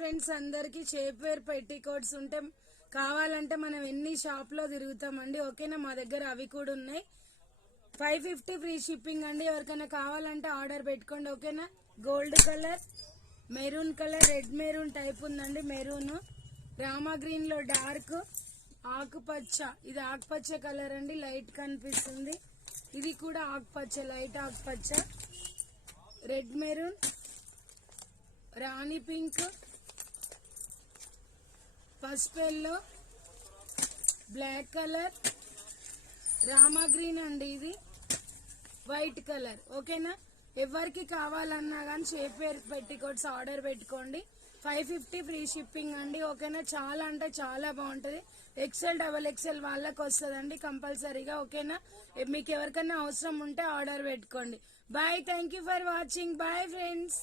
Friends అందరికి shape wear petticoats ఉంటే కావాలంటే మనం ఎన్ని షాప్ లో తిరుగుతామండి. ఓకేనా, మా దగ్గర అవి కూడా ఉన్నాయి. 550 ఫ్రీ షిప్పింగ్ అండి. ఎవరికైనా కావాలంటే ఆర్డర్ పెట్టుకోండి. ఓకేనా, gold colour, maroon colour, red maroon type ఉందండి. మెరూన్, రామా గ్రీన్ లో డార్క్, ఆకుపచ్చ, ఇది ఆకుపచ్చ కలర్ అండి, లైట్ కనిపిస్తుంది. ఇది కూడా ఆకుపచ్చ, లైట్ ఆకుపచ్చ, రెడ్ మెరూన్, రాణి పింక్, పసుపు ఎల్లో, బ్లాక్ కలర్, రామా గ్రీన్ అండి, ఇది వైట్ కలర్. ఓకేనా, ఎవరికి కావాలన్నా కానీ షేప్ వేర్ పెట్టికోట్స్ ఆర్డర్ పెట్టుకోండి. 550 ఫ్రీ షిప్పింగ్ అండి. ఓకేనా, చాలా అంటే చాలా బాగుంటది. ఎక్సెల్, డబల్ ఎక్సెల్ వాళ్ళకి వస్తుందండి కంపల్సరీగా. ఓకేనా, మీకు ఎవరికైనా అవసరం ఉంటే ఆర్డర్ పెట్టుకోండి. Bye, thank you for watching. Bye friends.